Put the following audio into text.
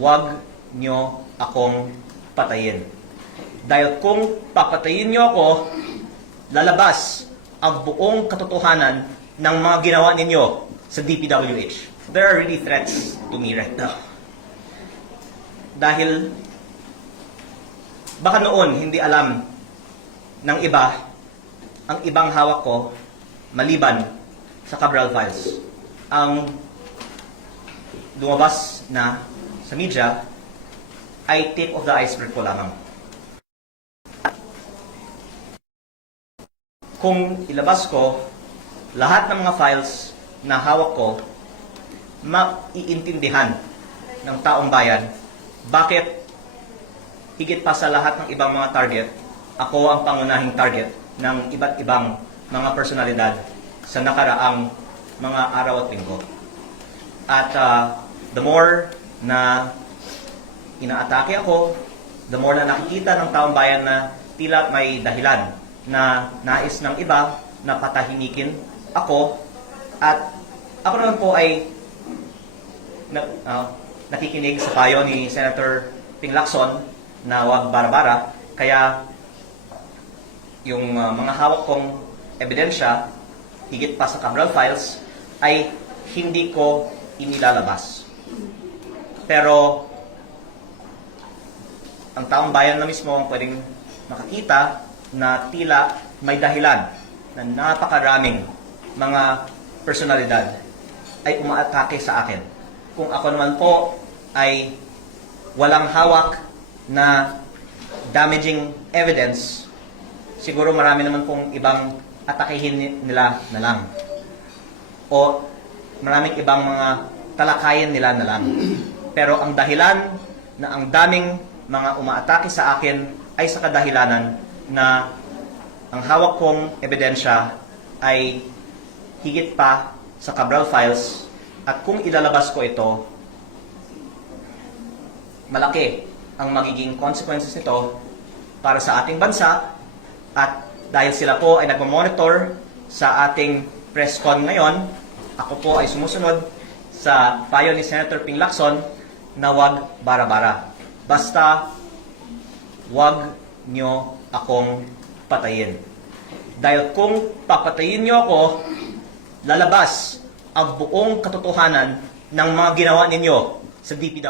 wag nyo akong patayin. Dahil kung papatayin nyo ako, lalabas ang buong katotohanan ng mga ginawa ninyo sa DPWH. There are really threats to me right now. Dahil baka noon hindi alam ng iba ang ibang hawak ko maliban sa Cabral Files. Ang lumabas na sa media ay tip of the iceberg ko lamang. Kung ilabas ko lahat ng mga files na hawak ko, maiintindihan ng taong bayan bakit higit pa sa lahat ng ibang mga target, ako ang pangunahing target ng iba't ibang mga personalidad sa nakaraang mga araw at linggo. At the more na inaatake ako, the more na nakikita ng taong bayan na tila may dahilan na nais ng iba na patahimikin ako, at ako naman po ay nakikinig sa payo ni Senator Ping Lacson na wag bara-bara, kaya yung mga hawak kong ebidensya higit pa sa Cabral Files ay hindi ko inilalabas. Pero ang taong bayan na mismo ang pwedeng makakita na tila may dahilan na napakaraming mga personalidad ay umaatake sa akin. Kung ako naman po ay walang hawak na damaging evidence, siguro marami naman pong ibang atakihin nila na lang. O maraming ibang mga talakayin nila na lang. Pero ang dahilan na ang daming mga umaatake sa akin ay sa kadahilanan na ang hawak kong ebidensya ay higit pa sa Cabral Files, at kung ilalabas ko ito, malaki ang magiging consequences nito para sa ating bansa, at dahil sila po ay nagmamonitor sa ating press con ngayon, ako po ay sumusunod sa payo ni Senator Ping Lacson na wag bara-bara. Basta wag nyo akong patayin. Dahil kung papatayin nyo ako, lalabas ang buong katotohanan ng mga ginawa ninyo sa DPWH.